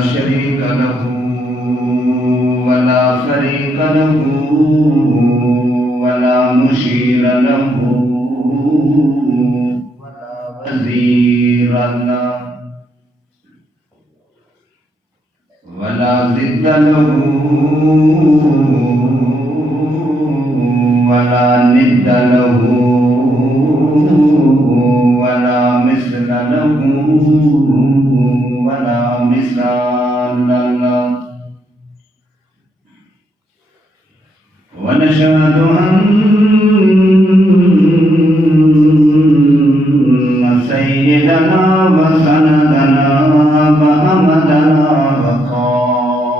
شريك له ولا فريق له ولا مشير له ولا وزير له ولا ضد له ولا ند له ولا مثل له ولا مثال له ونشهد أن سيدنا وسندنا وأمدنا وقائدنا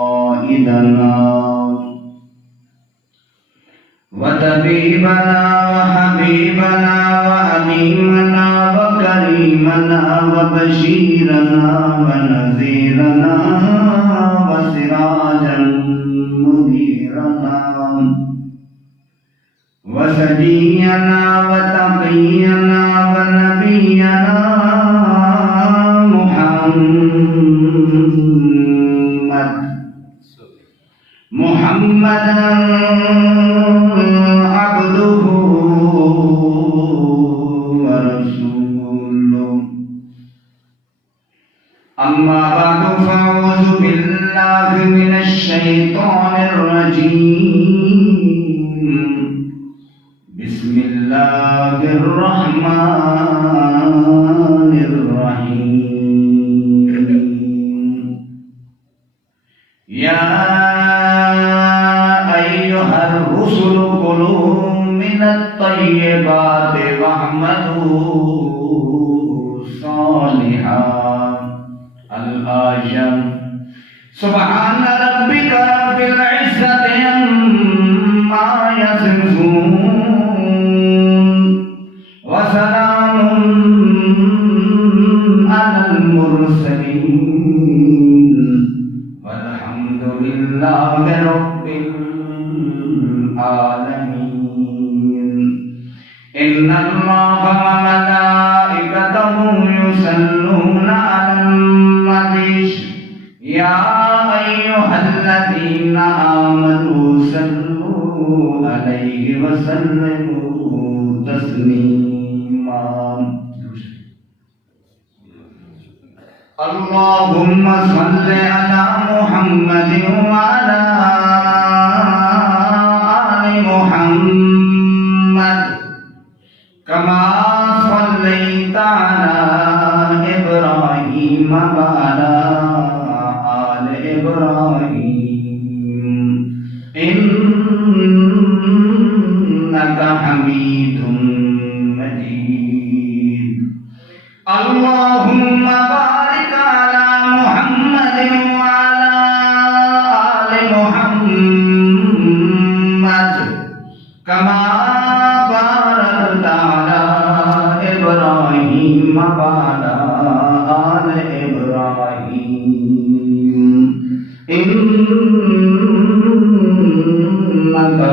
وطبيبنا وحبيبنا وعليمنا وكريمنا وبشيرنا ونذيرنا وسراجا منيرنا وسجينا وتقينا ونبينا محمدا عبده ورسوله أما بعد فأعوذ بالله من الشيطان الرجيم بسم الله الرحمن الرحيم يا أيها الرسل كلوا من الطيبات واعملوا صالحا الآية سبحان ربك رب العزة عما يصفون وسلام على المرسلين والحمد لله رب العالمين إن الله وملائكته يصلون على النبي يا أيها الذين آمنوا صلوا عليه وسلموا تسليما اللهم صل على محمد وعلى آل محمد كما صليت على إبراهيم وعلى آل إبراهيم إنك حميد مجيد اللهم بارك على محمد وعلى آل محمد كما باركت على إبراهيم وعلى آل إبراهيم إنك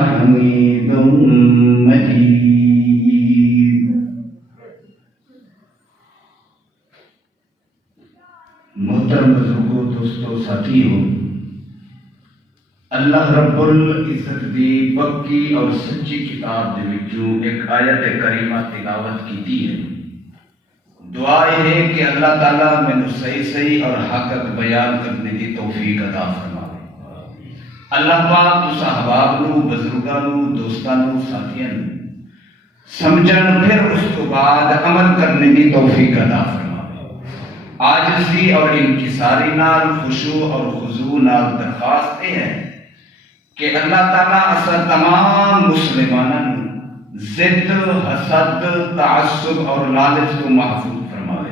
حميد مجيد محترم بزرگوں دوستو ساتھیو اللہ رب العزت دی پکی اور سچی کتاب دے وچوں ایک آیت کریمہ تلاوت کیتی ہے دعا ہے کہ اللہ تعالیٰ مینوں صحیح اور حق بیان کرنے دی توفیق عطا فرماوے اللہ پاک تساں احباب نو بزرگاں نو دوستاں نو ساتھیاں نو سمجھن پھر اس تو بعد عمل کرنے دی توفیق عطا فرماوے عاجزی اور انکساری نال خشوع اور خضوع نال درخواست ہے کہ اللہ تعالیٰ اسا تمام مسلمانوں ضد حسد تعصب اور لالچ تو محفوظ فرماوے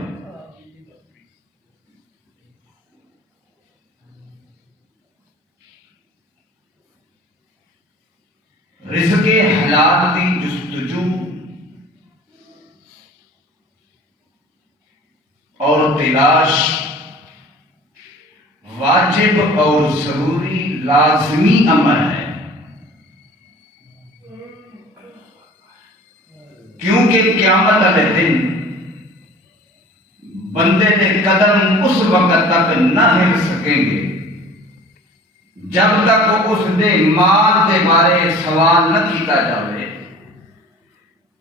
رزق حلال دی جستجو اور تلاش واجب اور ضروری لازمی امر ہے، کیونکہ قیامت والے دن بندے کے قدم اس وقت تک نہ ہل سکیں گے جب تک اس دے مال کے بارے سوال نہ کیتا جاوے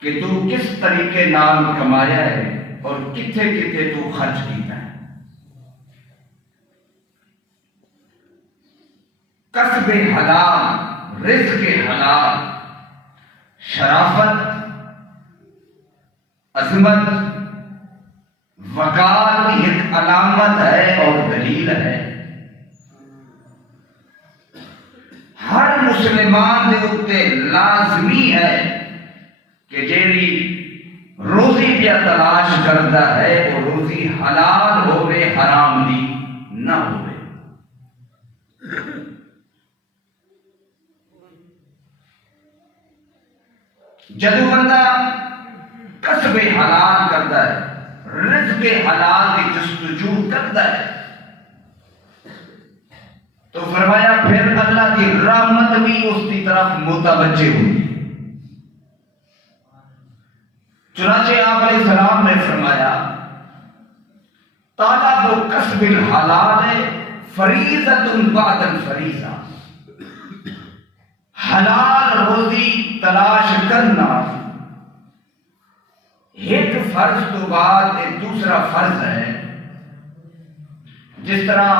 کہ تو کس طریقے نال کمایا ہے اور کتھے کتھے تو خرچ کیتا ہے۔ کسب حلال، رزق حلال، شرافت، عظمت، وقار کی ایک علامت ہے اور دلیل ہے۔ ہر مسلمان دے اوتے لازمی ہے کہ جیڑی روزی پیا تلاش کرتا ہے وہ روزی حلال ہوئے، حرام دی نہ ہوئے۔ جدو بندہ کسب حلال کرتا ہے، رزق حلال کی جستجو کرتا ہے، تو فرمایا پھر اللہ کی رحمت بھی اس کی طرف متوجہ ہوگی۔ چنانچہ آپ علیہ السلام نے فرمایا طالب کسب الحلال فریضۃ بعد الفریضہ، حلال روزی تلاش کرنا ایک فرض تو بعد ایک دوسرا فرض ہے۔ جس طرح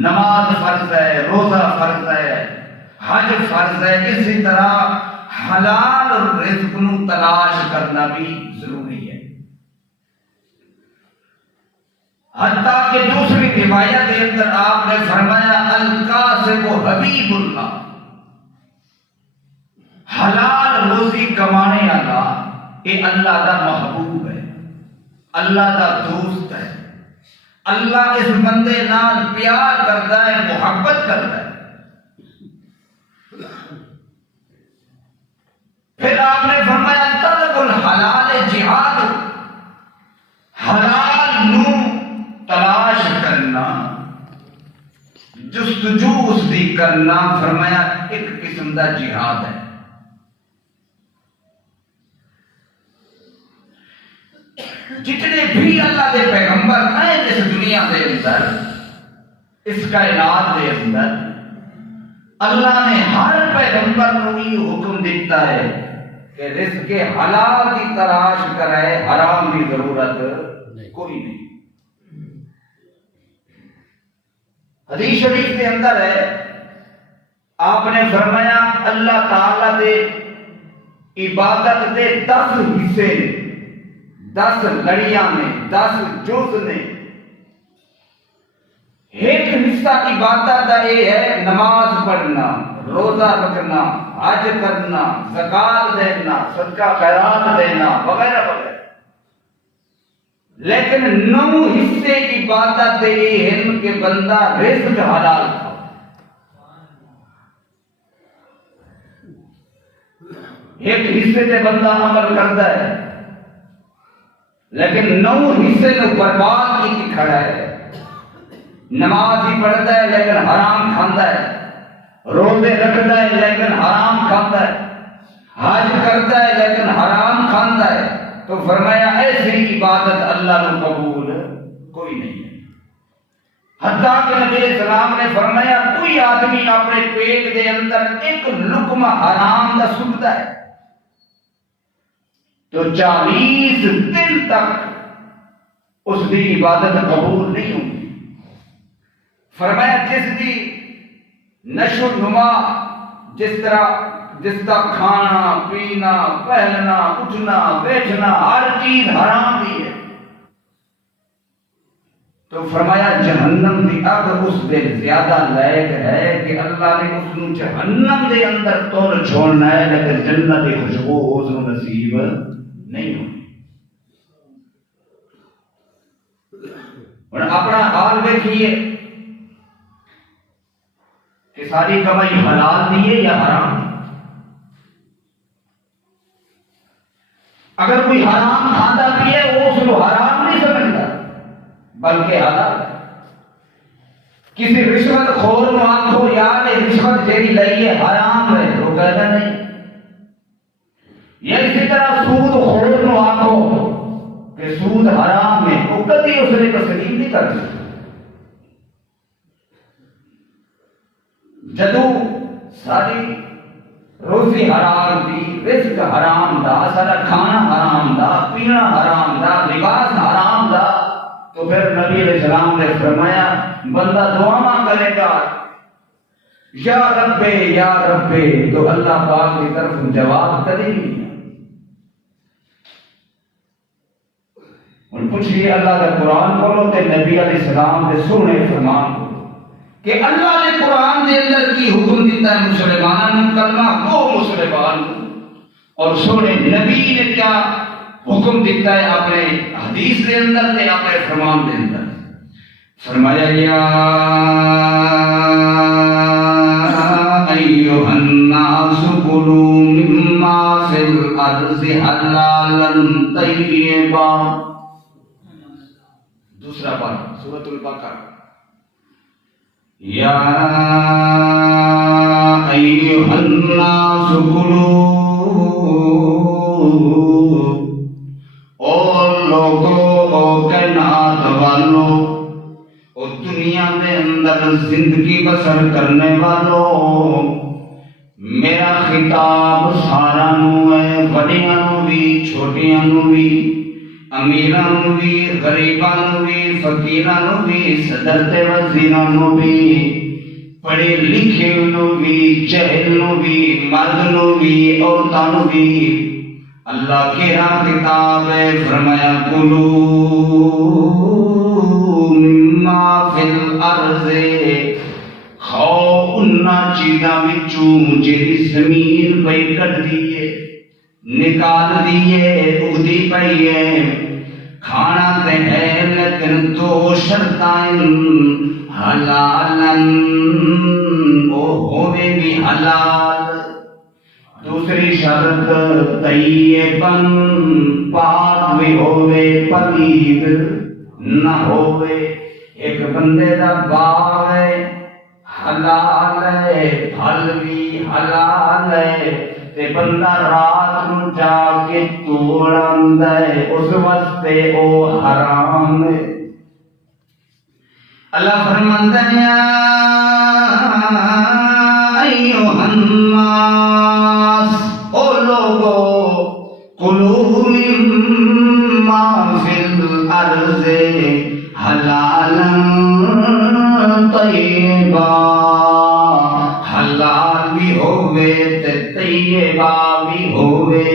نماز فرض ہے، روزہ فرض ہے، حج فرض ہے، اسی طرح حلال رزق نو تلاش کرنا بھی ضروری ہے۔ حتیٰ کہ دوسری روایت کے اندر آپ نے فرمایا الکاسب حبیب اللہ، حلال روزی کمانے والا یہ اللہ کا محبوب ہے، اللہ کا دوست ہے، اللہ اس بندے نال پیار کرتا ہے، محبت کرتا ہے۔ پھر آپ نے فرمایا طلب الحلال جہاد، حلال نو تلاش کرنا، جستجو اس دی کرنا، فرمایا ایک قسم دا جہاد ہے۔ جتنے بھی اللہ دے پیغمبر آئے اس دنیا دے اندر، اس کائنات دے اندر، اللہ نے ہر پیغمبر کو یہ حکم دیتا ہے کہ رزق حلال کی تلاش کرے، حرام کی ضرورت کوئی نہیں۔ حدیث شریف کے اندر ہے، آپ نے فرمایا اللہ تعالی دے عبادت دے 10 حصے نے، 10 لڑیاں نے، 10 جز نے۔ ایک حصہ عبادت کا یہ ہے نماز پڑھنا، روزہ رکھنا، حج کرنا، زکات دینا، صدقہ خیرات دینا وغیرہ وغیرہ۔ لیکن 9 حصے عبادت یہ ہیں کہ بندہ رزق حلال کھا۔ ایک حصے سے بندہ عمل کرتا ہے لیکن 9 حصے کو برباد کی کھڑا ہے۔ نماز ہی پڑھتا ہے لیکن حرام کھاتا ہے، روزے رکھتا ہے لیکن حرام کھاتا ہے، حج کرتا ہے لیکن حرام کھاتا ہے، تو فرمایا ایسی عبادت اللہ نے قبول کوئی نہیں ہے۔ حتیٰ کہ نبی علیہ السلام نے فرمایا کوئی آدمی اپنے پیٹ کے اندر ایک لقمہ حرام کا سنتا ہے تو 40 دن تک اس کی عبادت قبول نہیں ہوگی۔ فرمایا جس کی نشو و نما، جس کا کھانا پینا، پہننا، اٹھنا، بیٹھنا، ہر چیز حرام دی ہے، تو فرمایا جہنم دی آگ اس دے زیادہ لائق ہے کہ اللہ نے اس نو جہنم دے اندر تول چھوڑنا ہے، لیکن جنت کی خوشبو اس نو نصیب نہیں ہونی۔ اور اپنا حال دیکھیے کہ ساری کمائی حلال دی ہے یا حرام۔ اگر کوئی حرام کھاتا بھی ہے وہ اس کو حرام نہیں سمجھتا، بلکہ حلال ہے۔ کسی رشوت خور کو آنکھو یاد ہے رشوت جیڑی لئی ہے حرام ہے، وہ کہتا نہیں۔ یا اسی طرح سود خور کو آنکھو کہ سود حرام ہے، وہ کبھی اس نے تسلیم نہیں کرتی۔ جدو ساری روزی حرام دی، رزق حرام دا، سارا کھانا حرام دا، پینا حرام دا، لباس حرام دا، تو پھر نبی علیہ السلام نے فرمایا بندہ دعا کرے گا یا رب تو اللہ پاک کی طرف جواب کرے گی۔ اور پوچھئے اللہ کا قرآن بولو تے نبی علیہ السلام کے سونے فرمان کو کہ اللہ نے قرآن دے اندر کی حکم دیتا ہے مسلمانوں کلمہ کو مسلمان کو، اور سونے نبی نے کیا حکم دیتا ہے اپنے حدیث دے اندر تے اپنے فرمان دے اندر۔ فرمایا یا ایھا الناس کلوا مما فی الارض حلالا طیبا، دوسرا پارہ سورۃ البقرہ، یا ایھا الناس کلوا، او لوگو او کائنات والو، او دنیا دے اندر زندگی بسر کرنے والو، میرا خطاب سارا نو ہے، بڑیاں نو بھی چھوٹیاں نو بھی، امیراں نو بھی غریباں نو بھی فقیراں نو بھی صدر تے وزیراں نو بھی پڑھے لکھے نو بھی جاہل نو بھی مرد نو بھی عورتاں نو بھی اللہ کے راہ خطاب ہے۔ فرمایا کلو مما فی الارض، کھاؤ انہاں چیزاں وچوں جہڑی زمین پئی کٹ دیے نکال دیے اگدی پئی ہے، کھانا تے ہے لیکن دو شرطاں حلالن، وہ ہوے بھی حلال، دوسری شرط طیبن، پاک بھی ہوے پلید نہ ہوے۔ ایک بندے دا باغ ہے حلال ہے، پھل بھی حلال ہے، تے بندہ رات نو جا کے توڑ آندا ہے، اس واسطے او حرام ہے۔ اللہ فرماندا ہے یا ایھا الناس، او لوگو کلوا مما فی الارض حلالا طیبا، حلال بھی ہوئے تے طیبہ بھی ہوئے،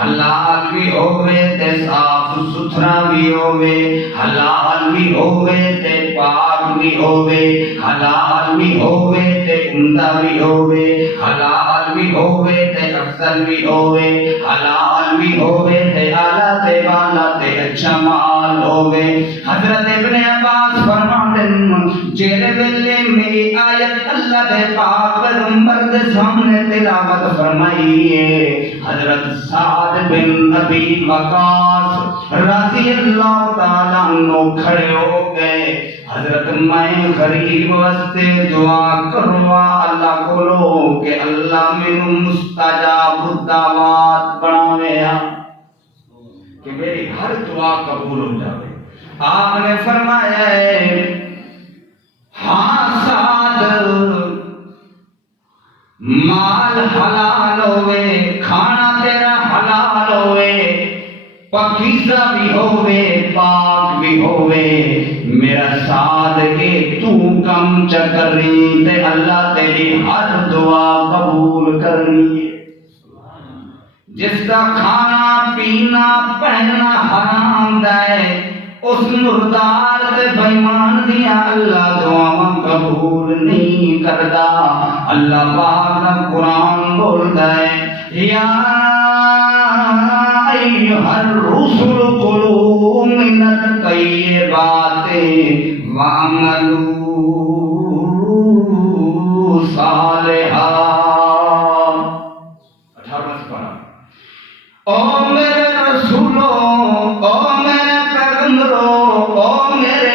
حلال بھی ہوئے تے صاف ستھرا بھی ہوئے، حلال بھی ہوئے تے پاک بھی ہوئے، حلال بھی ہوئے تے عمدہ بھی ہوئے، حلال بھی ہوئے تے افضل بھی ہوئے، حلال بھی ہوئے تے اعلیٰ تے بالا تے اچھا مال ہوئے۔ حضرت ابن عباس فرماتے ہیں جیڑے ویلے میری آیت اللہ دے پاک پیغمبر دے سامنے تلاوت فرمائی ہے، حضرت سعد بن ابی وقاص رضی اللہ تعالیٰ عنہ کھڑے ہو گئے، حضرت میں غریب واسطے دعا کروا اللہ کولو کہ اللہ مینوں مستجاب الدعوات بناوے کہ میری ہر دعا قبول ہو جائے۔ آپ نے فرمایا ہے ہاں سعد، مال حلال ہوئے، کھانا تیرا حلال ہوئے، پاکیزہ بھی ہوئے، پاک بھی ہوئے، میرا ساتھ کے تو کم چکری تے اللہ تیری ہر دعا قبول کرنی ہے۔ جس کا کھانا پینا پہننا حرام ہے اس مردار تے بےمان دیا اللہ دعا قبول نہیں کردا۔ اللہ پاک قرآن بولدا ہے یا ایھا الرسل کلوا من الطیبات واعملوا صالحا۔ 18 پارہ۔ او میرے رسولو، او میرے پیغمبرو، او میرے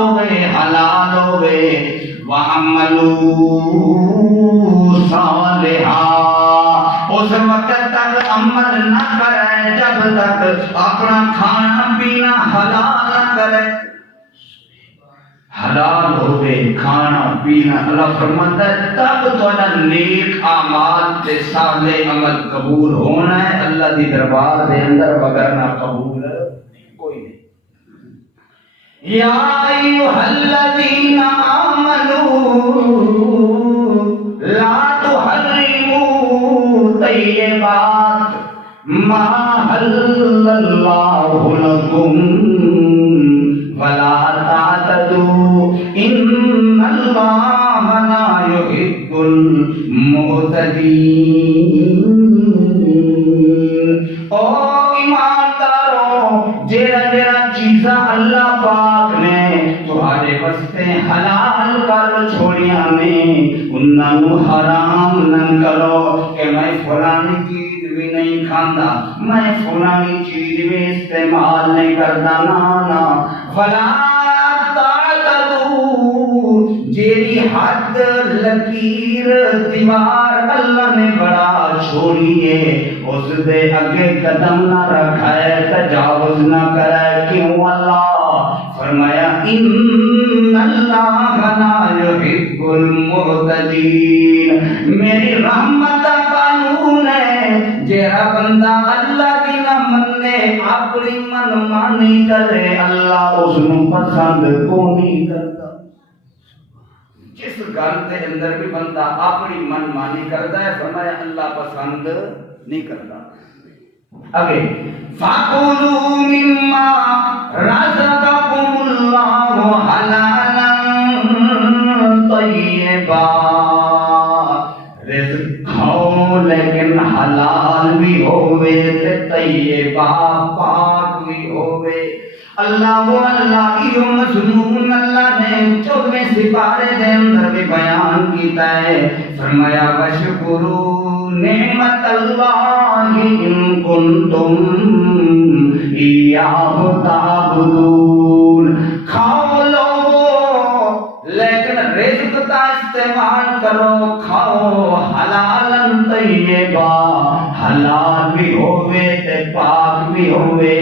ہوے حلال ہوے وعملوا صالحا اس وقت تک عمل نہ کرے جب تک اپنا کھانا پینا حلال نہ کرے حلال ہوے کھانا پینا اللہ فرماتا ہے تب تھوڑا نیک اعمال تے صالح عمل قبول ہونا ہے اللہ دی دربار دے اندر وگرنہ قبول کوئی نہیں یا ایھا الذین آمنوا لا تحرموا طیبات ما حل اللہ لکم ولا تعتدوا ان اللہ لا يحب المعتدین او ایماندارو جیڑا چیزاں اللہ پاک نے تہاڈے واسطے حلال کر چھوڑیاں نے انہاں نو حرام نہ کرو کہ میں فلانی چیز بھی نہیں کھاندا میں فلانی چیز بھی استعمال نہیں کردا نا فلا تعتدوا جیڑی حد لکیر دیوار اللہ نے بڑا چھوڑی ہے اس دے اگے قدم نہ رکھائے تجاوز نہ کرے کیوں اللہ فرمایا ان اللہ لا يحب المعتدین میری رحمت کا قانون ہے جہاں بندہ اللہ کی نہ منے اپنی من مانی کرے اللہ اس نو پسند کو نہیں کرتا جس گل کے اندر بھی بندہ اپنی من مانی کرتا ہے فرمایا اللہ پسند نہیں کرتا آگے فَقُلُوا مِمَّا رَزَقَكُمُ اللَّهُ حَلَالًا طَيِّبًا رزق کھاؤ لیکن حلال بھی ہوئے تے طیبہ پاک بھی ہوئے اللہ و اللہ کی مضمون اللہ نے 14ویں سپارے دے اندر بھی بیان کیتا ہے فرمایا وشکروا نعمت اللہ ان کنتم ایاہ تعبدون کھاؤ لوگو لیکن رزق کا استعمال کرو کھاؤ حلالا طیبا حلال بھی ہوئے تے پاک بھی ہوئے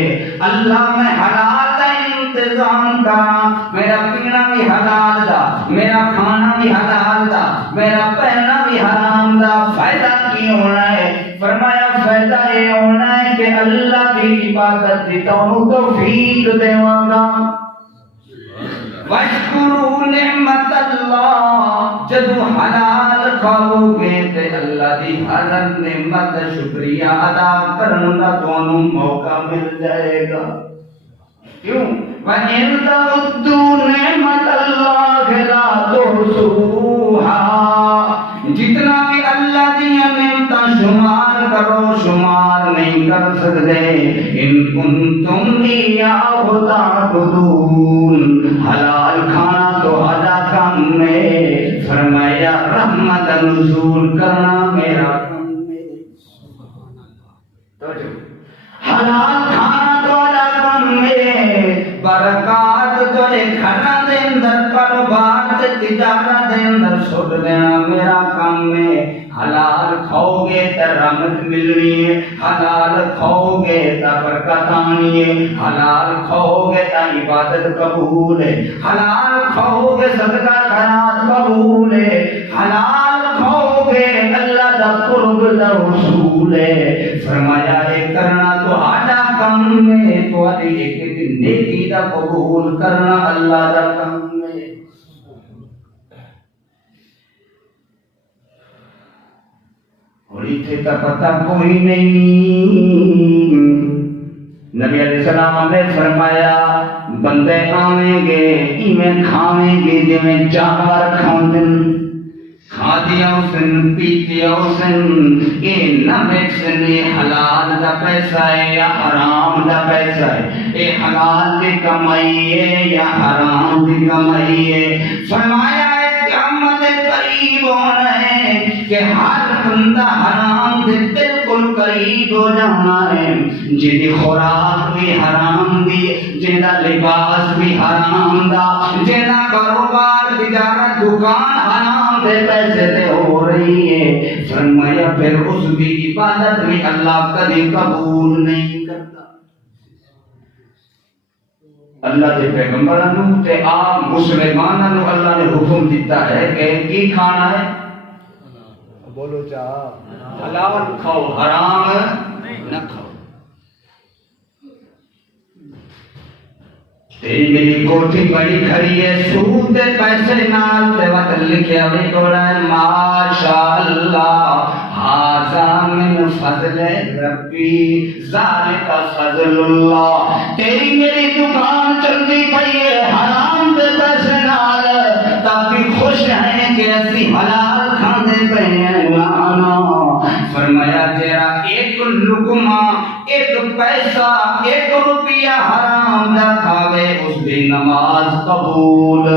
اللہ میں حلال دا انتظام کرا میرا پینا بھی حلال دا میرا کھانا بھی حلال دا میرا پہننا بھی حرام دا فائدہ کی ہونا ہے فرمایا فائدہ یہ ہونا ہے کہ اللہ کی عبادت دی توفیق دیواں گا وَاشْكُرُوا نِعْمَتَ اللَّهِ جدو حلال کھاؤ گے تے اللہ دی ہر نعمت شکریہ ادا کرنے کا تانوں موقع مل جائے گا کیوں وَإِن تَعُدُّوا نِعْمَتَ اللَّهِ لَا تُحْصُوهَا جتنا بھی اللہ دی نعمت شمار کرو شمار نہیں کر سکتے ان کنتم ایاہ تعبدون حلال کھانا تو ادا کام میں فرمایا رحمت نزول کرنا میرا کام میں حلال کھانا تو ادا کام میں برکات تو کھانا دے اندر کاروبار تے تجارت دے اندر چھوڑ دینا میرا کام میں حلال کھاؤ گے تو رحمت ملنی ہے حلال کھاؤ گے تو برکت آنی ہے حلال کھاؤ گے تو عبادت قبول ہے حلال کھاؤ گے صدقہ خیرات قبول ہے حلال کھاؤ گے اللہ دا قرب دا حصول ہے فرمایا ہے کرنا تو آدھا کام میں تو آدھے ایک نیکی دا قبول کرنا اللہ دا کام میں اور اتنے کا پتہ کوئی نہیں نبی علیہ السلام نے فرمایا بندے آویں گے ایویں کھاویں گے جویں جانور کھاندن کھادیا اسن پیتیا اسن یہ نہ ویکھن حلال دا پیسہ ہے یا حرام دا پیسہ ہے اے حلال دی کمائی ہے یا حرام دی کمائی ہے فرمایا ہے قیامت قریب ہونا ہے کہ ہر بندہ حرام دے بالکل شہید ہو جانا ہے، جی خوراک بھی حرام دی، جیدا لباس بھی حرام دا، جیدا کاروبار تجارت دکان حرام دے پیسے تے ہو رہی ہے، فرمایا پھر اس کی عبادت بھی اللہ کبھی قبول نہیں کرتا۔ اللہ دے پیغمبراں نوں تے عام مسلماناں نوں اللہ نے حکم دیتا ہے کہ کی کھانا ہے، بولو چا حلال کھاؤ، حرام نہ کھاؤ۔ تیری میری کوٹھی بڑی کھڑی ہے، سود دے پیسے نال تے وقت لکھیا ہوئی کوڑا ہے ماشاءاللہ ھذا من فضل ربی ذالک فضل اللہ۔ تیری میری دکان چلتی پئی ہے حرام دے پیسے نال، تاکہ خوش ہیں کہ اسی حلال کھاندے پے ہیں، نا فرمایا تیرا ایک لقمہ، ایک پیسہ، ایک روپیہ حرام نہ کھاوے اس دی نماز قبول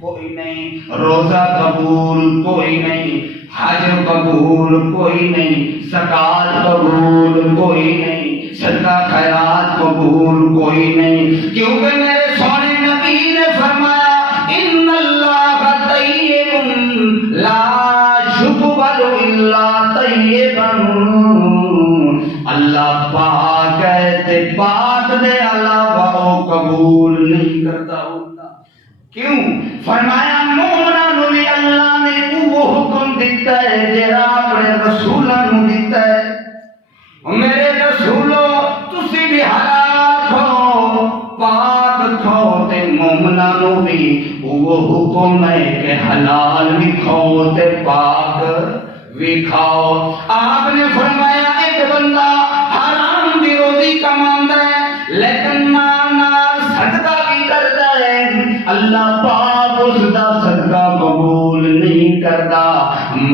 کوئی نہیں، روزہ قبول کوئی نہیں، حج قبول کوئی نہیں، زکات قبول کوئی نہیں، صدقہ خیرات قبول کوئی نہیں، کیونکہ میرے سونے نبی نے فرمایا ان اللہ طیب لا يقبل الا طیبا، اللہ پاک ہے تے پاک دے علاوہ وہ قبول نہیں کرتا ہوتا۔ کیوں؟ فرمایا مومناں نوں بھی اللہ نے وہ حکم دیتا ہے جڑا اپنے رسولاں نوں دیتا ہے، میرے رسولو تسی بھی حلال کھاؤ پاک کھاؤ، تے مومناں نوں بھی وہ حکم ہے کہ حلال بھی کھاؤ تے پاک بھی کھاؤ۔ آپ نے فرمایا ایک بندہ حرام دی روزی کماندا ہے لیکن نال نال صدقہ بھی کرتا ہے، اللہ پاک اس دا صدقہ قبول نہیں کرتا۔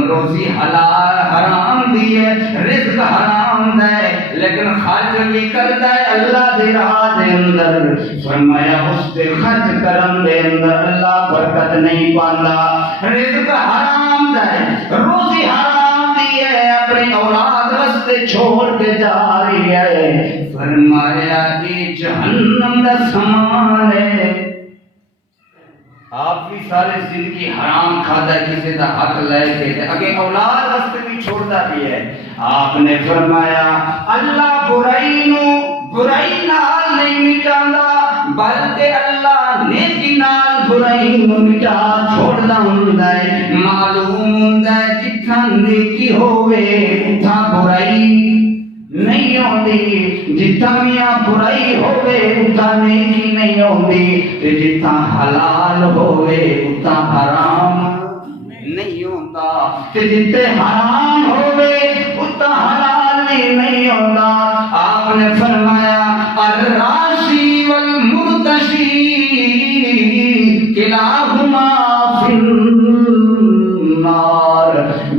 روزی حلال حرام دی ہے، رزق حرام دا ہے لیکن خرچ بھی کرتا ہے اللہ دی راہ دے اندر، فرمایا اس دے خرچ کرن دے اندر اللہ برکت نہیں پاندا۔ رزق حرام دا ہے، روزی حرام دی ہے، اپنی اولاد راستے چھوڑ کے جا رہی ہے، فرمایا یہ جہنم دا سامان ہے۔ آپ بھی سارے زندگی حرام کھادا کسی دا حق لے کے اگے اولاد راستے بھی چھوڑتا بھی ہے، آپ نے فرمایا اللہ برائی نو برائی نال نہیں مٹاندا بلکہ اللہ نیکی نال برائی نو مٹا چھوڑدا ہوندا ہے۔ معلوم ہوندا ہے جتھاں نیکی ہوے اتھاں برائی نہیں ہوندی، جتھاں میاں برائی ہوے اتھاں نیکی نہیں ہوندی، تے جتھاں حلال ہوے اتھاں حرام نہیں ہوندا، تے جتھے حرام ہوے اتھاں حلال نہیں ہوندا۔ آپ نے فرمایا الراشی والمرتشی کلاہما فی النار،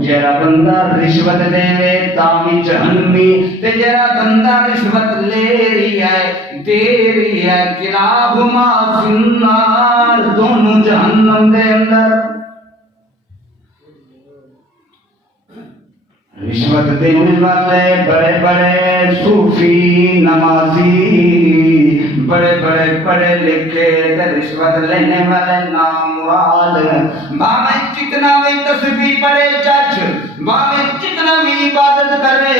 جڑا بندہ رشوت دے تاوی جہنمی، تے جڑا بندہ رشوت لے رہی ہے دے رہی ہے، کلاہما فی النار، دونوں جہنم دے اندر۔ رشوت دینے والے بڑے بڑے صوفی نمازی، بڑے بڑے پڑھے لکھے تے رشوت لینے والے نامراد، باویں جتنا بھی تسبیح پڑھے چچ، باویں جتنا بھی عبادت کرے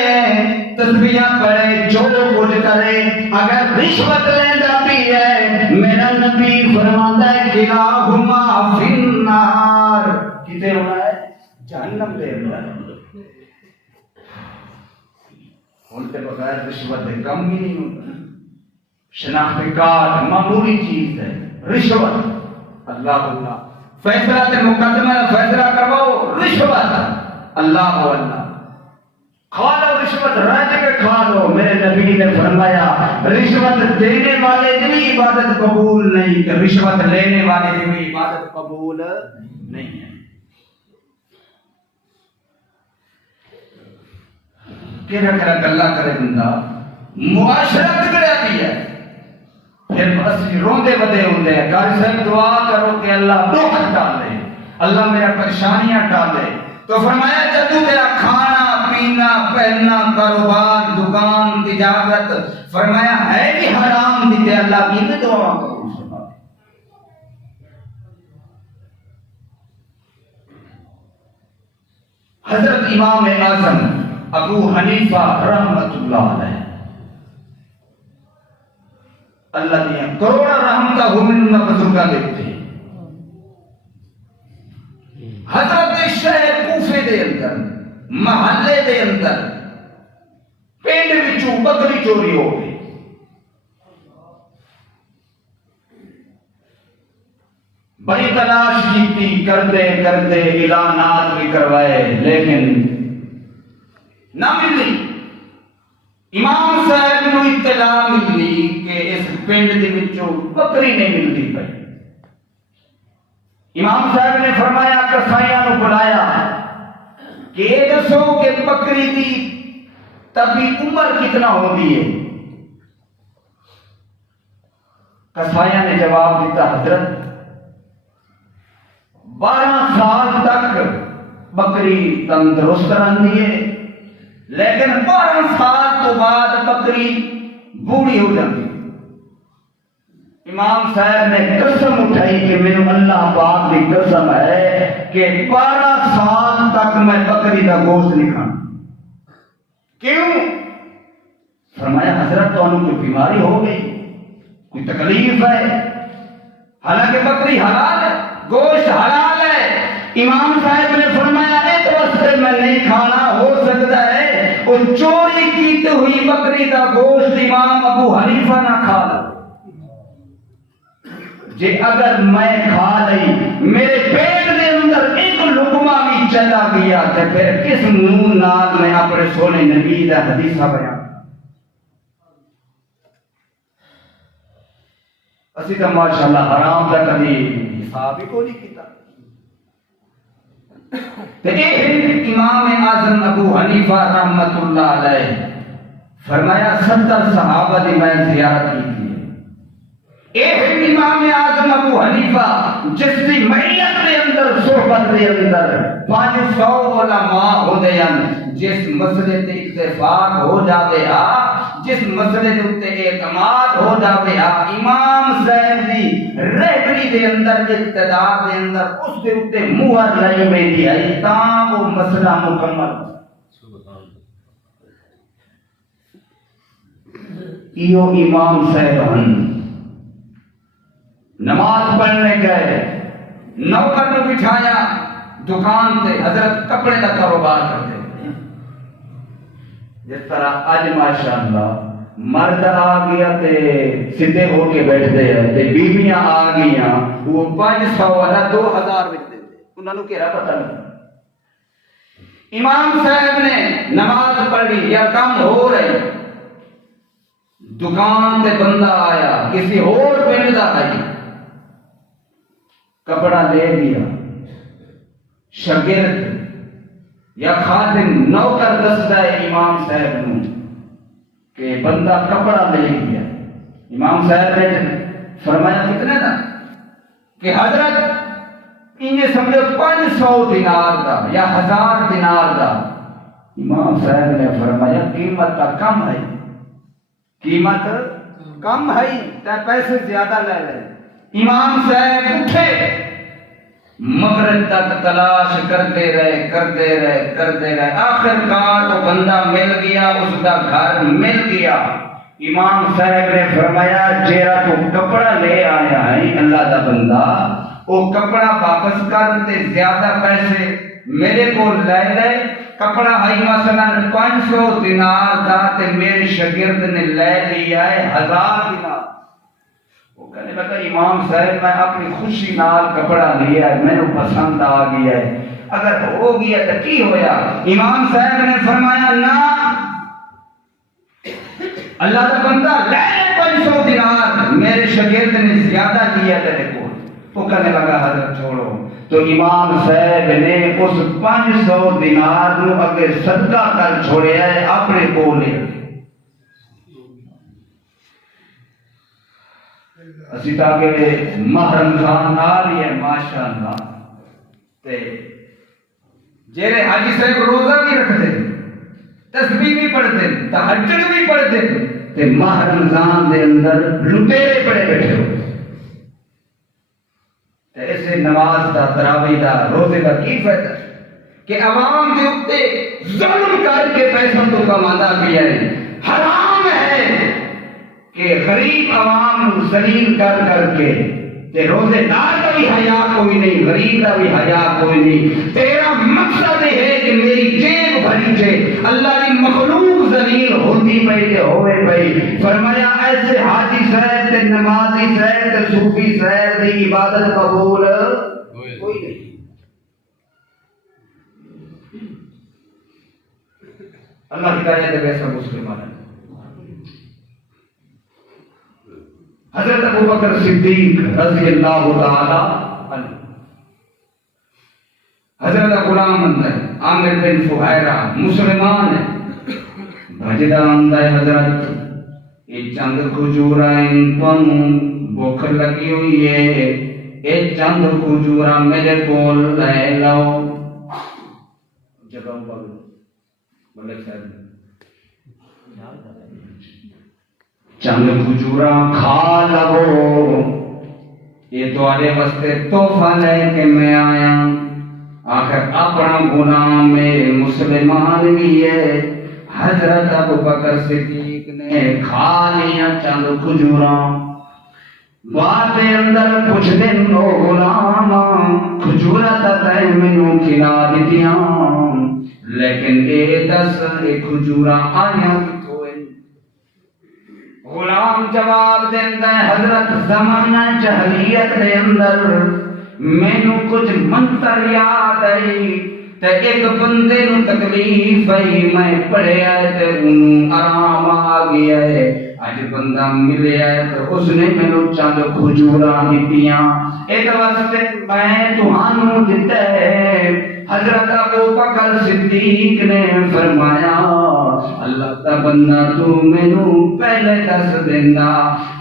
تسبیحاں پڑھے جو کچھ کرے، اگر رشوت لیندا بھی ہے میرا نبی فرماتا ہے کلاہما فی النار، کتے ہونا ہے جہنم دے اندر۔ ان کے بغیر رشوت کم بھی نہیں ہوتا، شناخت کارڈ معمولی چیز ہے، رشوت اللہ فیصلہ تے مقدمہ فیصلہ کرواؤ رشوت، اللہ کھا لو رشوت، رج کے کھا لو۔ میرے نبی نے فرمایا رشوت دینے والے کی بھی عبادت قبول نہیں، کہ رشوت لینے والے کی بھی عبادت قبول نہیں ہے۔ کہڑا کہڑا گلا کرے بندہ، معاشرت بگڑیا بھی ہے، پھر بس روندے ودے ہوندے ہیں، قاری صاحب دعا کرو کہ اللہ دکھ ڈالے، اللہ میرا پریشانیاں ڈالے، تو فرمایا جدو تیرا کھانا پینا پہننا کاروبار دکان تجارت فرمایا ہے بھی حرام دیتے اللہ کی دعا قبول فرما دے۔ حضرت امام اعظم ابو حنیفہ رحمت اللہ علیہ اللہ دیا کروڑا رحمتہ ہم بزرگاں دیکھتے ہیں۔ حضرت شہر کوفے دے اندر محلے دے اندر پنڈ وچوں بکری چوری ہو گئی۔ بڑی تلاش کی کرتے کرتے اعلانات بھی کروائے لیکن نہ ملی۔ امام صاحب کو اطلاع ملی کہ اس پنڈ دے وچوں بکری نہیں ملتی پئی۔ امام صاحب نے فرمایا کسائیاں نو بلایا کہ دسو کہ بکری دی طبی عمر کتنا ہوتی ہے؟ کسائیاں نے جواب دیتا حضرت 12 سال تک بکری تندرست رہتی ہے لیکن 12 سال تو بعد بکری بوڑھی ہو جاتی۔ امام صاحب نے قسم اٹھائی کہ میرے اللہ پاک کی قسم ہے کہ 12 سال تک میں بکری کا گوشت نہیں کھانا۔ کیوں؟ فرمایا حضرت تو کوئی بیماری ہو گئی، کوئی تکلیف ہے؟ حالانکہ بکری حلال ہے، گوشت حلال ہے۔ امام صاحب نے فرمایا اس واسطے میں نہیں کھانا، ہو سکتا ہے وہ چوری کی ہوئی بکری کا گوشت امام ابو حنیفہ نہ کھا لے۔ جے اگر میں کھا لئی میرے پیٹ کے اندر ایک لقمہ بھی چلا گیا تو پھر کس منہ نال میں اپنے سونے نبی کا حدیثہ بیان؟ اسی تو ماشاءاللہ حرام کا کبھی حساب ہی کو نہیں کیتا۔ امام اعظم ابو حنیفہ رحمت اللہ علیہ فرمایا 70 صحابہ دی میں زیارت کی تھی۔ ایک امام اعظم ابو حنیفہ جس کی معیت کے اندر صحبت کے اندر 500 علماء ہو دے جس مسئلے تے اتفاق ہو جاوے ہا، جس مسئلے تے اعتماد ہو جاوے ہا، امام صاحب دی رہبری دے اندر اقتدار دے اندر اس دے اوتے مہر لائی ویندی ہے تاں وہ مسئلہ مکمل۔ ایو امام صاحب ہن نماز پڑھنے گئے، نوکر کو بٹھایا دکان تے، حضرت کپڑے کا کاروبار کرتے ہیں۔ جس طرح اج ماشاءاللہ مرد آ گیا تے سیدھے ہو کے بیٹھتے ہیں تے بیویاں آ گئیاں وہ 500 والا 2000 وچ دے دے، انہاں نوں کہڑا پتہ نہیں۔ امام صاحب نے نماز پڑھی یا کم ہو رہے، دکان تے بندہ آیا کسی اور پنڈ دا آئی، کپڑا لے لیا، شاگرد یا خادم نوکر دستا ہے امام صاحب نو کہ بندہ کپڑا لے گیا۔ امام صاحب نے فرمایا کتنے دا؟ کہ حضرت انہیں سمجھو 500 دینار دا یا 1000 دینار دا۔ امام صاحب نے فرمایا قیمت کا کم ہے، قیمت کم ہے تے پیسے زیادہ لے لے۔ امام صاحب اٹھے، مغرب تک تلاش کرتے رہے، آخر کار وہ بندہ مل گیا، اس کا گھر مل گیا۔ امام صاحب نے فرمایا جیرا تو کپڑا لے آیا ہے اللہ دا بندہ، وہ کپڑا واپس کر تے زیادہ پیسے میرے کو لے لے۔ کپڑا ہے مثلا 500 دینار دا تے میرے شاگرد نے لے لیا ہے 1000 دینار۔ وہ کہنے لگا امام صاحب میں اپنی خوشی نال کپڑا لیا ہے، میں نے پسند آ گیا ہے، اگر ہو گیا تو کی ہویا؟ امام صاحب نے فرمایا نہ، اللہ کا بندہ لے 500 دینار، میرے شاگرد نے زیادہ لیا تیرے کو۔ وہ کہنے لگا حضرت چھوڑو۔ تو امام صاحب نے اس 500 دینار نو اگر صدقہ کر چھوڑیا ہے اپنے کو لے۔ اسی تاکہ ماہ رمضان آ رہی ہے ماشاءاللہ تے جیرے حاجی صاحب روزہ بھی رکھ دے تسبیح بھی پڑھتے ہیں، تہجد بھی پڑھتے ہیں، تے ماہ رمضان دے اندر لٹیرے پڑے بیٹھے ہو تے اسے نماز دا، تراویح دا، روزے دا کی فائدہ کہ عوام کے اوپر ظلم کر کے پیسوں تو کمانا بھی ہے۔ حرام ہے کہ غریب عوام کو ذلیل کر کر کے تے روزے دار کا بھی حیا کوئی نہیں، غریب کا بھی حیا کوئی نہیں۔ تیرا مقصد ہے کہ میری جیب بھری جائے، اللہ کی مخلوق ذلیل ہوتی پئی تے ہوئے پئی۔ فرمایا ایسے حاجی صاحب تے نمازی صاحب تے صوفی صاحب دی عبادت قبول کوئی نہیں۔ اللہ ہدایت دے ایسا مسلمان ہے۔ حضرت ابوبکر صدیق رضی اللہ تعالی عنہ، حضرت غلام اندر عامر بن فہیرہ مسلمان ہے، بھجدہ اندر حضرت یہ چند کھجورائیں تنوں بھوک لگی ہوئی ہے، یہ چند کھجورا میرے کول لے لو۔ جگہ ملک صاحب چند کھجورا کھا لو، یہ تواڈے واسطے تحفہ لے کے میں آیا۔ آخر اپنا غلام میرے مسلمان بھی ہے۔ حضرت ابوبکر صدیق نے کھا لیا چند کھجورا، بعد اندر پوچھ دین لو غلام کھجورا تے مینوں کھلا دتیاں، لیکن اے دس اے کھجورا آیا کتھوں ہے؟ غلام جواب دیندا ہے حضرت زمانہ جاہلیت دے اندر مینوں کچھ منتر یاد آئی تے ایک بندے نو تکلیف آئی، میں پڑھیا تے انہوں آرام آ گیا ہے۔ اج بندہ ملیا ہے تے اس نے مینوں چند کھجوراں دتیاں، ایک واسطے میں تہانوں دتا ہے۔ حضرت ابوبکر صدیق نے فرمایا اللہ دا بندہ تو مینوں پہلے دس دیندا،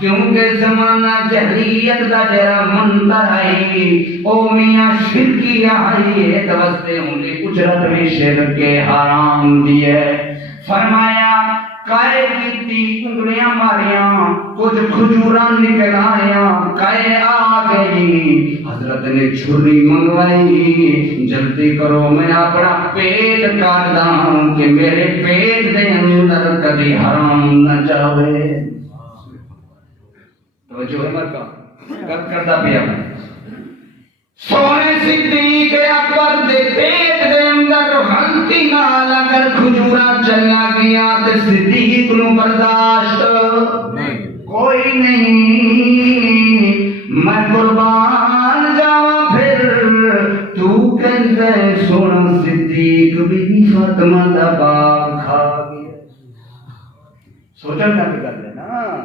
کیونکہ زمانہ جہلیت دا جڑا منتر ہے او میاں شرکی ہے، تے واسطے انہیں اجرت بھی شرک کے حرام دی ہے۔ فرمایا کائے کیتی انگلیاں ماریاں، کچھ کھجوراں نکل آیا، کائے آ گئی۔ حضرت نے چھری منگوائی، جلدی کرو میں اپنا پیٹ کاٹ داں کہ میرے پیٹ دے اندر کبھی حرام نہ جاوے۔ توجہ ہے مرکا گل کردا پیا میں سونے صدیق اکبر دے پیٹ دے اندر غلطی نال اگر کھجورا چلا گیا تے صدیق نو برداشت کوئی نہیں، میں قربان جاواں پھر تو کہندے سونا صدیق بی فاطمہ دا باغ کھا گیا۔ سوچن دا گل ہے نا،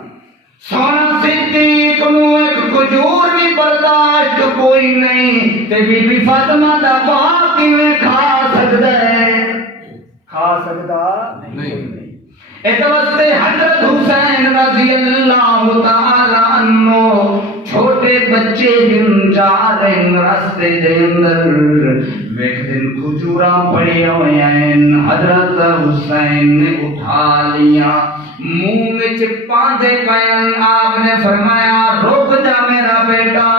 سونا صدیق نو ایک کھجور بھی برداشت کوئی نہیں تے بی بی فاطمہ دا باغ کیویں کھا سکدا ہے؟ کھا سکدا نہیں۔ ایک واسطے حضرت حسین رضی اللہ تعالی عنہ چھوٹے بچے دن جا رہے راستے دے اندر ویکھ دن کھجوراں پڑی ہوئی ہیں، حضرت حسین نے اٹھا لیا، منہ وچ پاندے پین، آپ نے فرمایا رک جا میرا بیٹا،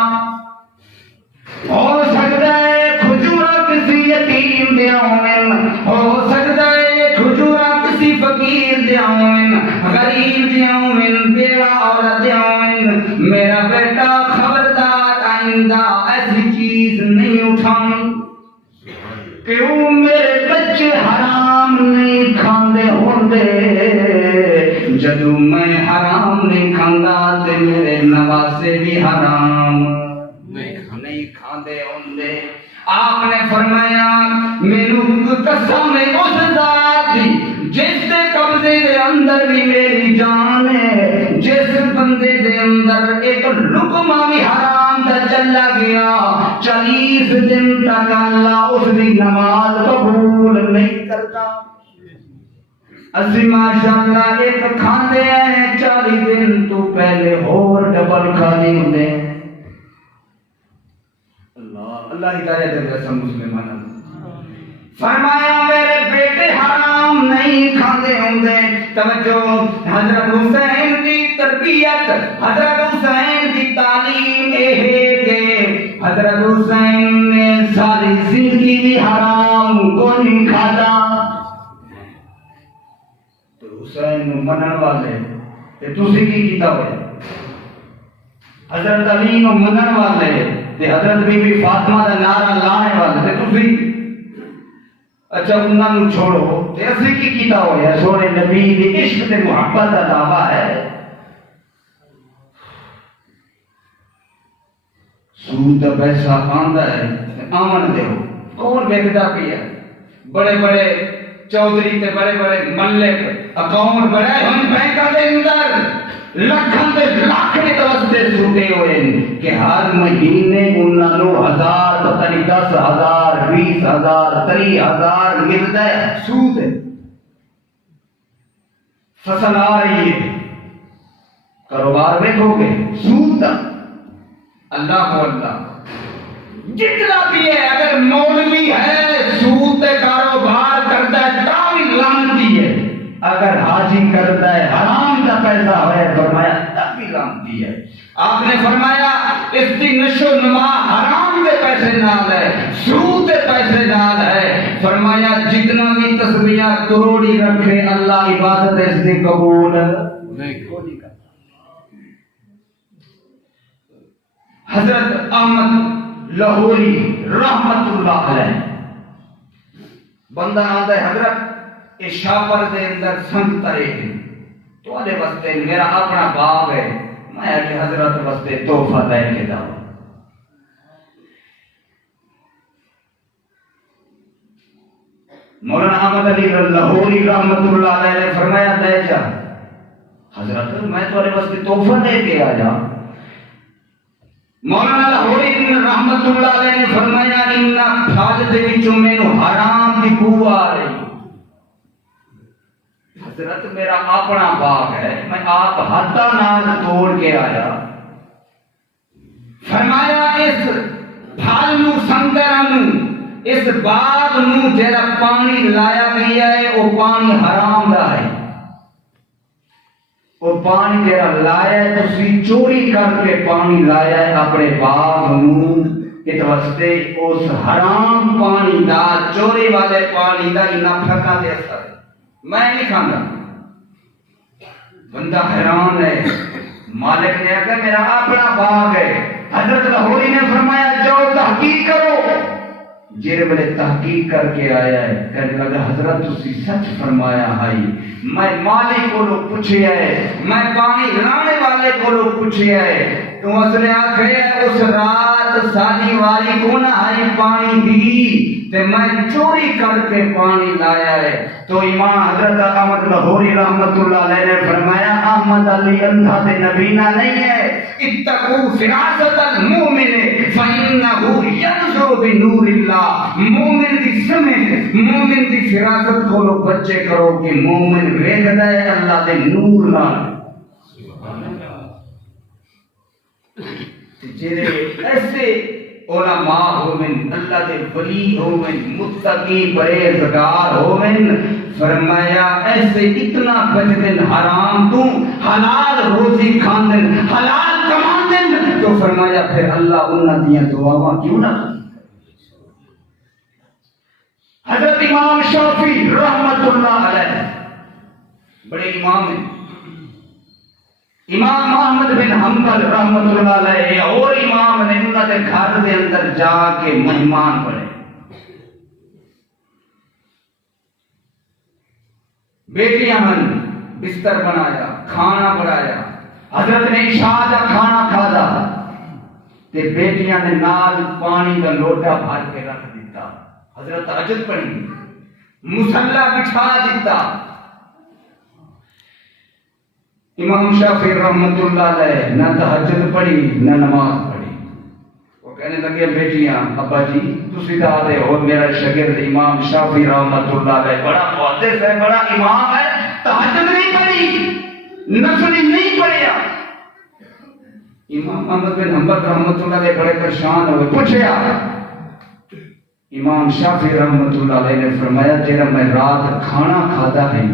ہو سکتا ہے کھجورا کسی یتیم دے آویں، ہو سکتا ہے کھجورا کسی فقیر دے آویں، غریب دے آویں، بیوہ عورت دے آویں، میرا بیٹا خبردار آئندہ ایسی چیز نہیں اٹھاؤں کیوں میرے بچے حرام نہیں کھاندے ہوندے، جدو میں حرام نہیں کھاندا تے میرے نواسے بھی حرام نہیں کھاندے ہوندے۔ آپ نے فرمایا مینوں قسم ہے اس ذات دی جس دے قبضے دے اندر بھی میری جان ہے، جس بندے دے اندر ایک لقمہ بھی حرام دا چلا گیا 40 دن تک اللہ اس دی نماز قبول نہیں کرتا۔ اسی ماشاءاللہ ایک کھاندے ہیں 40 دن تو پہلے اور ڈبل کھانے ہوندے ہیں۔ اللہ ہدایت دے سب مسلمانوں۔ فرمایا میرے بیٹے حرام نہیں کھاندے ہوندے. توجہ حضرت حسین دی تربیت حضرت حسین دی تعلیم اے کہ حضرت حسین نے ساری زندگی بھی حرام کو نہیں کھادا. تو حسین نو منن والے تے تسی کی کیتا ہوئے؟ حضرت علی نو منن والے تے حضرت بی بی فاطمہ دا نعرہ لانے والے تے تسی اچھا انہاں نو چھوڑو تے اسی کی کیتا ہویا؟ سونے نبی دی عشق تے محبت دا دعویٰ ہے. سود دا پیسہ آندا ہے آمن دیو کون ویکدا پیا؟ بڑے بڑے چودھری تے بڑے بڑے ملک اکاؤنٹ بڑے ہن بینکاں دے اندر لکھاں دے لاکھ دے واسطے سوٹے ہوئے کہ ہر مہینے انہاں نو 1000 پتہ نہیں 10,000 20,000 30,000 ملدا ہے. سود ہے. فصل آ رہی ہے کاروبار دیکھو گے سود دا. اللہ کو اللہ جتنا بھی ہے اگر مولوی ہے سود تے کاروبار کرتا ہے تاں بھی لعنتی ہے. اگر حاجی کرتا ہے حرام کا پیسہ ہے فرمایا تب بھی لعنتی ہے. آپ نے فرمایا اس کی نشو نما حرام کے پیسے نال ہے سود کے پیسے نال ہے. فرمایا جتنا بھی تسبیحات کروڑی رکھے اللہ عبادت اس کی قبول نہیں کرتا. حضرت احمد لاہوری رحمت اللہ علیہ بندہ آتا ہے حضرت اس شاپر دے اندر سنگ ترے ہیں تو آدھے واسطے میرا اپنا باغ ہے میں کہ حضرت واسطے تحفہ دے کے داؤں. مولانا احمد علی لاہوری رحمت اللہ علیہ نے فرمایا دے جا حضرت میں تمہارے واسطے تحفہ دے کے آ جا. مولانا لاہوری رحمت اللہ علیہ نے فرمایا ان پھال دے وچوں مینوں حرام دی بو آ رہی. حضرت میرا اپنا باغ ہے میں آپ ہاتھاں نال توڑ کے آیا. فرمایا اس پھل نو سنگراں نو اس باغ نو جڑا پانی لایا گیا ہے وہ پانی حرام دا ہے. وہ پانی جڑا لایا ہے تسی چوری کر کے پانی لایا ہے اپنے باغ نو اس واسطے اس حرام پانی دا چوری والے پانی دا انہاں پھکاں دے اثر میں نہیں کھانا. بندہ حیران ہے. مالک نے کہا میرا اپنا باغ ہے. حضرت لاہوری نے فرمایا جاؤ تحقیق کرو. جیرے بلے تحقیق کر کے آیا ہے کہنے لگا حضرت تسی سچ فرمایا ہے میں مالک کو لوگ پوچھے ہے میں پانی لانے والے کو لوگ پوچھے ہے تو اس نے آکھے اس رات سالی والی کو نہ آئی پانی دی تے میں چوری کر کے پانی لایا ہے. تو امام حضرت احمد لاہوری رحمت اللہ علیہ نے فرمایا احمد علی اندھا تے نبینا نہیں ہے. اتقوا فراست المؤمن فإنه ينظر بنور اللہ. مومن دی سمجھ مومن دی فراست کو لو بچے کرو کہ مومن ویکھدا ہے اللہ دے نور نال. جڑے ایسے علماء ہومن اللہ دے ولی ہومن متقی پرہیزگار ہومن فرمایا ایسے اتنا بچدن حرام تو حلال روزی کھاندن حلال کماندن تو فرمایا پھر اللہ انہاں دیاں دعاواں کیوں نہ. حضرت امام شافعی رحمت اللہ علیہ بڑے امام ہیں. امام محمد بن حنبل رحمت اللہ علیہ اور امام نے انہاں دے گھر دے اندر جا کے مہمان پڑے. بیٹیاں بستر بنایا کھانا بنایا. حضرت نے عشاء دا کھانا کھادا تے بیٹیاں نے نال پانی کا لوٹا بھر کے رکھ دیتا. حضرت تہجد پڑھی مصلی بچھا دیتا. امام شافعی رحمت اللہ علیہ نہ تہجد پڑھی نہ نماز پڑھی. وہ کہنے لگے بیٹیاں ابا جی تسی تو آدھے ہو میرا شاگرد امام شافعی رحمت اللہ علیہ بڑا محدث ہے بڑا امام ہے تہجد نہیں پڑھی نفل نہیں پڑھیا. امام محمد بن حنبل رحمت اللہ علیہ بڑے پریشان ہوئے. پوچھیا امام شافعی رحمۃ اللہ علیہ نے فرمایا جیڑا میں رات کھانا کھاتا ہے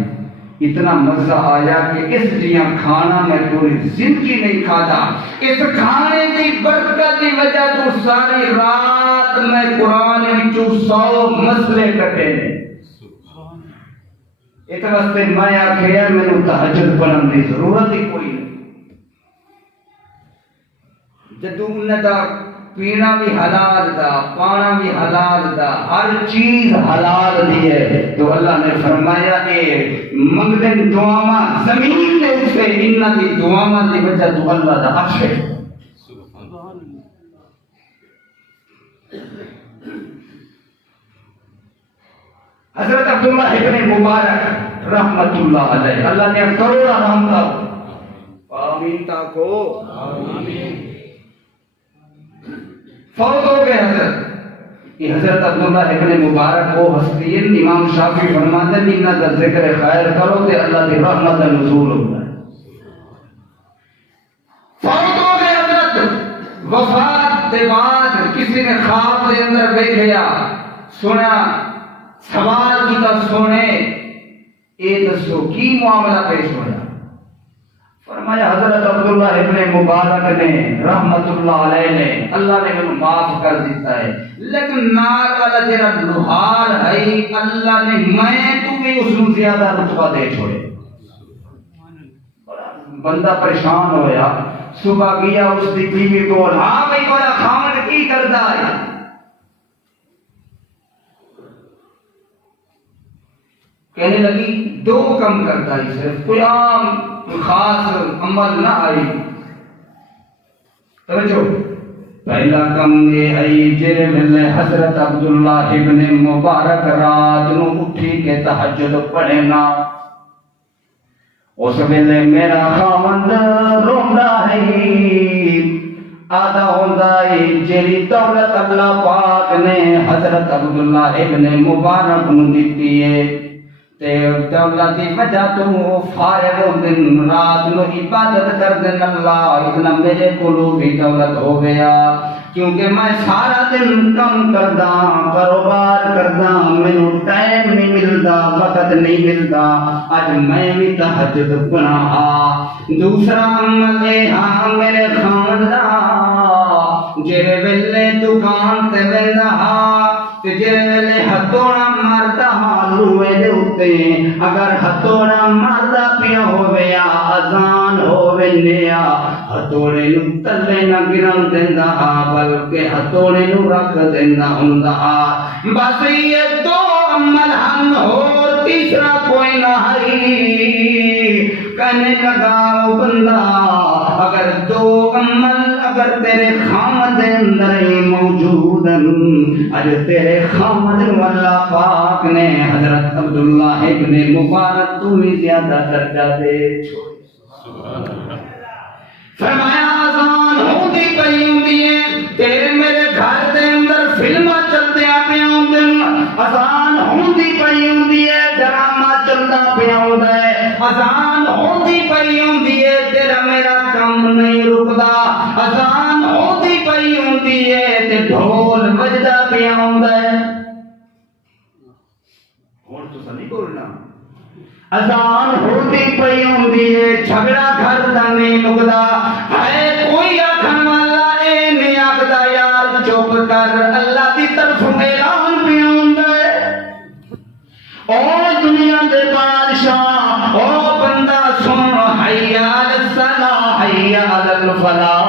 اتنا مزہ آیا کہ اس جیاں کھانا میں پوری زندگی نہیں کھاتا. اس کھانے کی برکت کی وجہ تو ساری رات میں قرآن وچوں 100 مسئلے کٹے نے. اس واسطے میں آخیا مینوں تہجد پڑھن کی ضرورت ہی کوئی نہیں. جدوں انہاں دا پینا بھی حلال دا، پانا بھی حلال دا، ہر چیز حلال دی ہے تو اللہ نے فرمایا کہ منگدن دعاواں زمین دے اوپر انہاں دی دعاواں دی وجہ تو اللہ دا عرش ہے. حضرت عبداللہ ابن مبارک رحمت اللہ علیہ اللہ نے کروڑا رحمت آمین تاکو آمین فوت ہو گئے حضرت. یہ حضرت عبداللہ ابن مبارک وہ ہستی ہیں امام شافعی فرماتے ہیں انہاں دا ذکر خیر کرو تے اللہ دی رحمت دا نزول ہوتا ہے. فوت ہو گئے حضرت. وفات کے بعد کسی نے خواب دے اندر بیٹھیا سنا سوال کیتا سونے اے دسو کی معاملہ پیش ہویا. فرمایا حضرت عبداللہ ابن مبارک نے رحمت اللہ علیہ نے اللہ نے انہوں معاف کر دیتا ہے لیکن نال والا جرا لوہار ہے اللہ نے میں تو بھی اس کو زیادہ رتبہ دے چھوڑے. بندہ پریشان ہویا صبح گیا اس دی بیوی کو ہاں بھائی بولا خامد کی کردا ہے. کہنے لگی 2 کم کرتا ہے صرف کوئی عام خاص عمل نہ آئی. توجہ پہلا کم یہ ہے جڑے ویلے حضرت عبداللہ ابن مبارک رات نو اٹھی کے تہجد پڑھے نا اس ویلے میرا خاوند روندا ہے آدھا ہوندا ہے جیڑی دولت اللہ پاک نے حضرت عبداللہ ابن مبارک نو دتی ہے تے دولت دی وجہ تو فارغ دن رات نو عبادت کر دن اللہ اتنا میرے کولو بھی دولت ہو گیا کیونکہ میں سارا دن کم کردا کاروبار کردا مینوں ٹائم نہیں ملدا وقت نہیں ملدا اج میں بھی تہجد پڑھا. دوسرا عمل اے ہاں میرے خاندان جڑے ویلے دکان تے ویندا تے جڑے ویلے ہتھوڑا ماردا لوہے دے اوتے اگر ہتھوڑا ماردا پیا ہویا اذان ہوے نیا ہتھوڑے نو تلے نہ گرن دیندا بلکہ ہتھوڑے نو رکھ دیندا ہوندا. بس یہ 2 عمل ہم ہو تیسرا کوئی نہ ہے. کہنے لگا وہ بندہ اگر 2 عمل اگر تیرے خامد اندر موجود اج تیرے خامد اللہ پاک نے حضرت عبداللہ ابن مبارک تو بھی زیادہ درجہ دے چھوڑے. فرمایا اذان ہوندی پئی ہوندی ہے تیرے میرے گھر دے اندر فلماں چلدیاں پیاں ہوندیاں. اذان ہوندی پئی ہوندی ہے ڈرامہ چلدا پیا ہوندا ہے. اذان ہوندی پئی ہوندی ہے تیرا میرا کم نہیں رکدا. اذان ہوندی پئی ہوندی ہے تے ڈھول بجدا پیا ہوندا ہے. ہن تو نہیں بولنا. اذان ہوندی پئی ہوندی ہے جھگڑا گھر دا نہیں مکدا ہے. کوئی آکھن والا اے نہیں آکھدا یار چپ کر اللہ دی طرف اعلان پیا ہوندا ہے. او دنیا دے بادشاہ او بندہ سن حی علی الصلاۃ حی علی الفلاح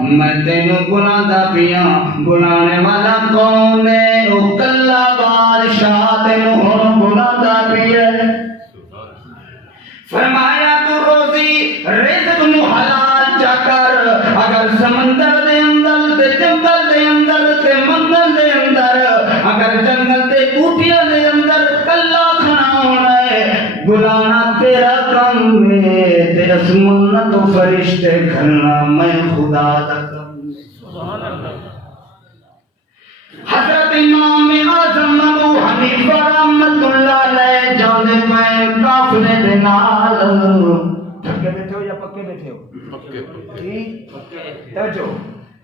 میں تینوں گناہ دا پیا گنانے والا کون ہے او کلا بادشاہ تینوں ہن گناہ دا پیا. فرمایا تو روزی رزق نو حلال چا کر اگر سمندر دے اندر تے جنگل دے اندر تے منگل دے اندر اگر جنگل دے بوٹیاں دے اندر کلا کھانا ہونا ہے بلانا تیرا کام ہے تے اسمان تو فرشتے گھرنا میں خدا دا کام. سبحان اللہ. حضرت امام اعظم ابو حنیفہ رحمۃ اللہ علیہ جاندے پے قافلے دے نال پکے بیٹھے ہو یا پکے بیٹھے ہو؟ پکے. ٹھیک پکے. توجہ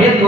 1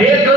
1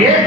1